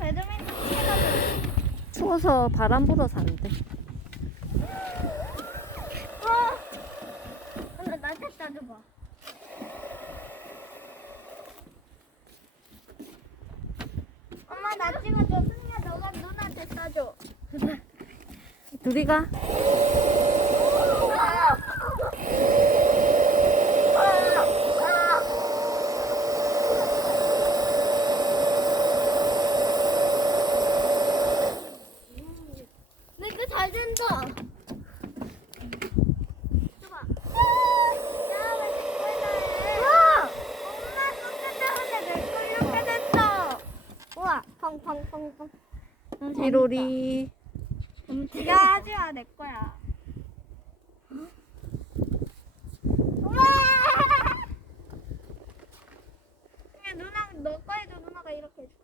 배드민턴 해가지고. 추워서 바람 불어서 안 돼. 어. 근데 나한테 따줘봐. 엄마 나 찍어줘. 승희야 너가 누나한테 따줘. 둘이 가. 내거 우와, 펑펑펑펑. 이로리. 야, 하지 마 내 거야. 우와! 그냥 누나 너 거에도 누나가 이렇게? 아니.